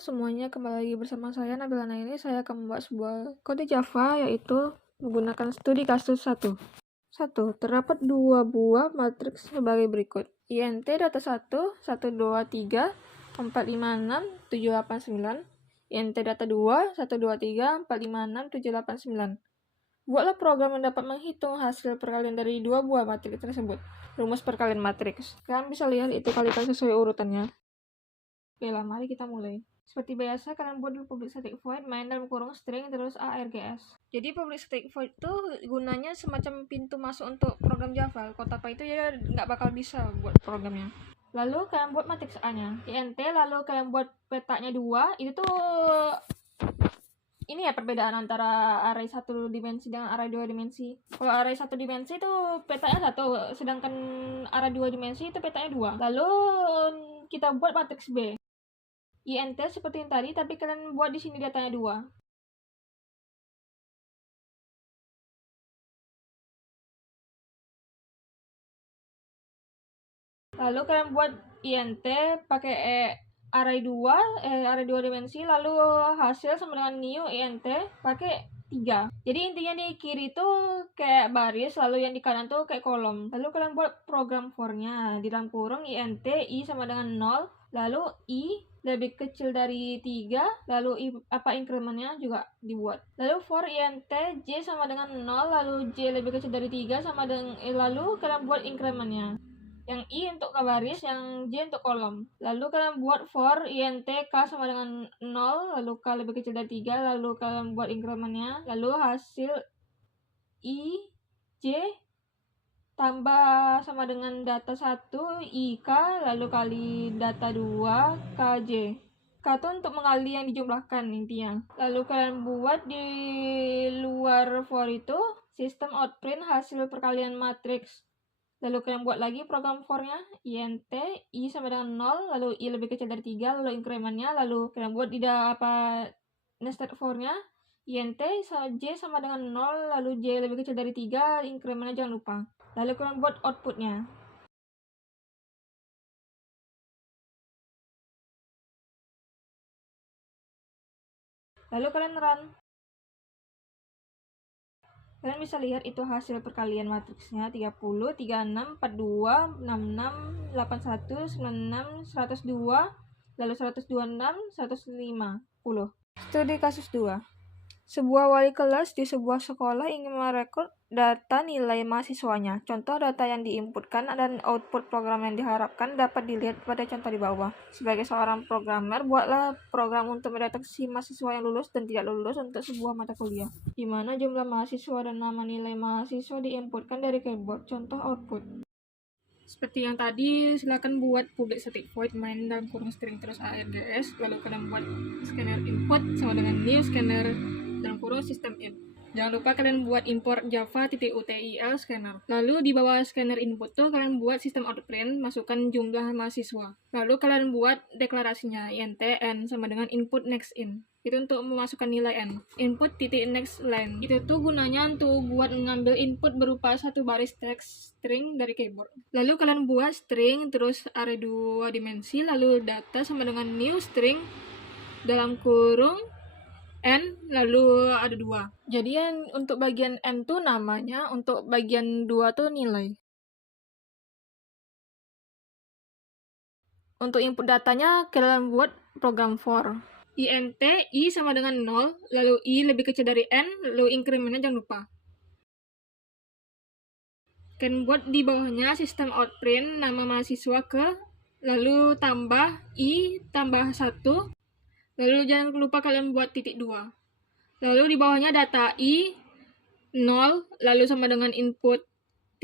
semuanya, kembali lagi bersama saya Nabila. Ini saya akan membuat sebuah kode Java, yaitu menggunakan studi kasus 1. Terdapat dua buah matriks sebagai berikut. INT data 1, 1, 2, 3, 4, 5, 6, 7, 8, 9. INT data 2, 1, 2, 3, 4, 5, 6, 7, 8, 9. Buatlah program yang dapat menghitung hasil perkalian dari dua buah matriks tersebut. Rumus perkalian matriks. Kalian bisa lihat itu kalikan sesuai urutannya. Oke lah, mari kita mulai. Seperti biasa, kalian buat dulu public static void, main dalam kurung string, terus args. Jadi public static void itu gunanya semacam pintu masuk untuk program Java. Kalau tanpa itu ya nggak bakal bisa buat programnya. Lalu kalian buat matriks A-nya, int, lalu kalian buat petanya 2. Itu tuh ini ya perbedaan antara array 1 dimensi dengan array 2 dimensi. Kalau array 1 dimensi itu petanya 1, sedangkan array 2 dimensi itu petanya 2. Lalu kita buat matriks B. INT seperti yang tadi, tapi kalian buat di sini datanya 2. Lalu kalian buat INT pakai array 2 dimensi, lalu hasil sama dengan new INT pakai 3. Jadi intinya di kiri itu kayak baris, lalu yang di kanan tuh kayak kolom. Lalu kalian buat program for-nya di dalam kurung INT i sama dengan 0, lalu i lebih kecil dari 3, lalu apa incrementnya juga dibuat. Lalu for int j sama dengan 0, lalu j lebih kecil dari 3 sama dengan lalu kalian buat incrementnya. Yang i untuk baris, yang j untuk kolom. Lalu kalian buat for int k sama dengan 0, lalu k lebih kecil dari 3, lalu kalian buat incrementnya. Lalu hasil i j tambah sama dengan data 1 ik, lalu kali data 2 kj. K itu untuk mengali yang dijumlahkan intinya. Lalu kalian buat di luar for itu sistem outprint hasil perkalian matriks. Lalu kalian buat lagi program for-nya, int i sama dengan 0, lalu i lebih kecil dari 3, lalu incrementnya, lalu kalian buat di nested for-nya, int j sama dengan 0, lalu j lebih kecil dari 3, incrementnya jangan lupa. Lalu kalian buat output-nya. Lalu kalian run. Kalian bisa lihat itu hasil perkalian matriksnya 30, 36, 42, 66, 81, 96, 102, lalu 126, 150. Studi kasus 2. Sebuah wali kelas di sebuah sekolah ingin merekod data nilai mahasiswanya. Contoh data yang diinputkan dan output program yang diharapkan dapat dilihat pada contoh di bawah. Sebagai seorang programmer, buatlah program untuk mendeteksi mahasiswa yang lulus dan tidak lulus untuk sebuah mata kuliah, di mana jumlah mahasiswa dan nama nilai mahasiswa diinputkan dari keyboard. Contoh output. Seperti yang tadi, silakan buat public static void, main dalam kurung string terus args, lalu kalian buat scanner input sama dengan new scanner dalam kurung system in. Jangan lupa kalian buat import java.util scanner. Lalu di bawah scanner input tuh kalian buat sistem outprint, masukkan jumlah mahasiswa. Lalu kalian buat deklarasinya int n sama dengan input next in. Itu untuk memasukkan nilai n. Input titik next line. Itu tuh gunanya untuk buat mengambil input berupa satu baris teks string dari keyboard. Lalu kalian buat string terus array 2 dimensi, lalu data sama dengan new string dalam kurung n, lalu ada 2. Jadi yang untuk bagian n tuh namanya, untuk bagian 2 tuh nilai. Untuk input datanya kalian buat program for. int i sama dengan 0, lalu i lebih kecil dari n, lalu incrementnya jangan lupa. Kalian buat di bawahnya sistem outprint nama mahasiswa ke, lalu tambah i tambah 1, lalu jangan lupa kalian buat titik 2. Lalu di bawahnya data i 0, lalu sama dengan input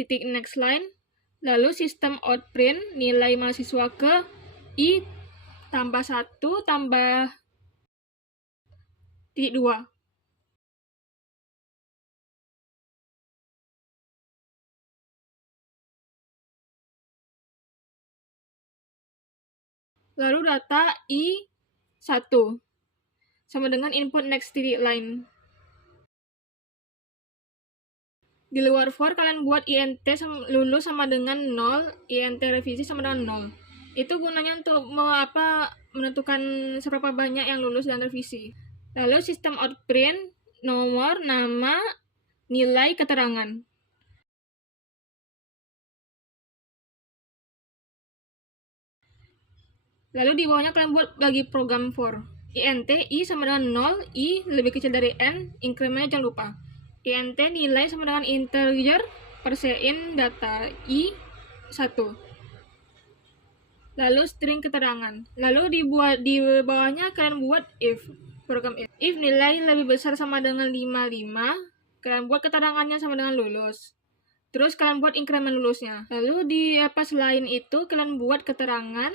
titik next line, lalu sistem outprint nilai mahasiswa ke i tambah 1 tambah titik 2. Lalu data i1 sama dengan input next titik line. Di luar for kalian buat int lulus sama dengan 0, int revisi sama dengan 0. Itu gunanya untuk menentukan seberapa banyak yang lulus dan revisi. Lalu sistem outprint, nomor, nama, nilai, keterangan. Lalu di bawahnya kalian buat bagi program for. int i sama dengan 0, i lebih kecil dari n, incrementnya jangan lupa. int nilai sama dengan integer persen data i 1. Lalu string keterangan. Lalu di bawahnya kalian buat if. Program if. If nilai lebih besar sama dengan 55, kalian buat keterangannya sama dengan lulus. Terus kalian buat increment lulusnya. Lalu di selain itu kalian buat keterangan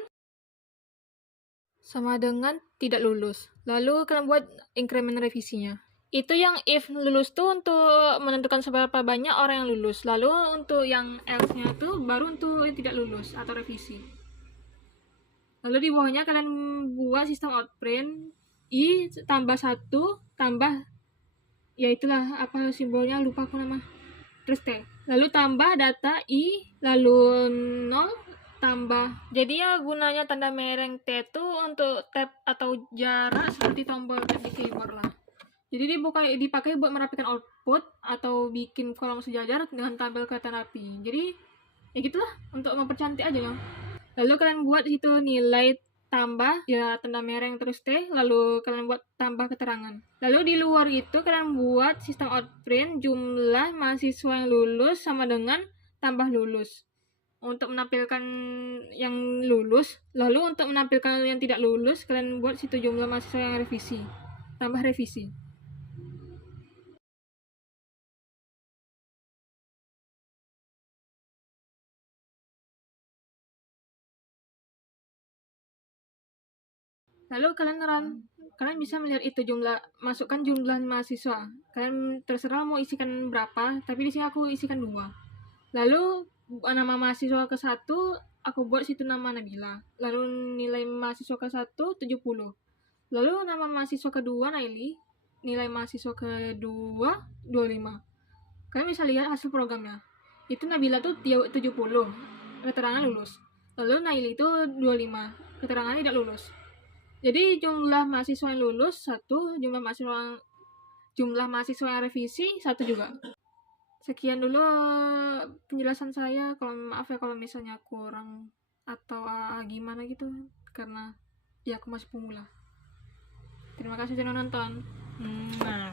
sama dengan tidak lulus. Lalu kalian buat increment revisinya. Itu yang if lulus tuh untuk menentukan seberapa banyak orang yang lulus. Lalu untuk yang else-nya tuh baru untuk tidak lulus atau revisi. Lalu di bawahnya kalian buat sistem outprint i tambah 1 tambah ya itulah apa simbolnya, lupa aku nama. Terus t. Lalu tambah data i lalu 0 tambah. Jadi ya gunanya tanda mereng T itu untuk tab atau jarak seperti tombol tab di keyboard lah. Jadi dipakai buat merapikan output atau bikin kolom sejajar dengan tabel kelihatan rapi. Jadi ya gitulah untuk mempercantik aja ya. Lalu kalian buat itu nilai tambah ya tanda mereng terus T, lalu kalian buat tambah keterangan. Lalu di luar itu kalian buat sistem outprint jumlah mahasiswa yang lulus sama dengan tambah lulus. Untuk menampilkan yang lulus, lalu untuk menampilkan yang tidak lulus kalian buat situ jumlah mahasiswa yang revisi, tambah revisi. Lalu kalian bisa melihat itu masukkan jumlah mahasiswa. Kalian terserah mau isikan berapa, tapi di sini aku isikan 2. Lalu nama mahasiswa ke-1 aku buat situ nama Nabila. Lalu nilai mahasiswa ke-1 70. Lalu nama mahasiswa kedua Naili, nilai mahasiswa kedua 25. Kalian bisa lihat hasil programnya. Itu Nabila tuh 70, keterangan lulus. Lalu Naili itu 25, keterangan tidak lulus. Jadi jumlah mahasiswa yang lulus 1, jumlah mahasiswa yang revisi 1 juga. Sekian dulu penjelasan saya. Maaf ya kalau misalnya kurang atau gimana gitu, karena ya aku masih pemula. Terima kasih sudah nonton.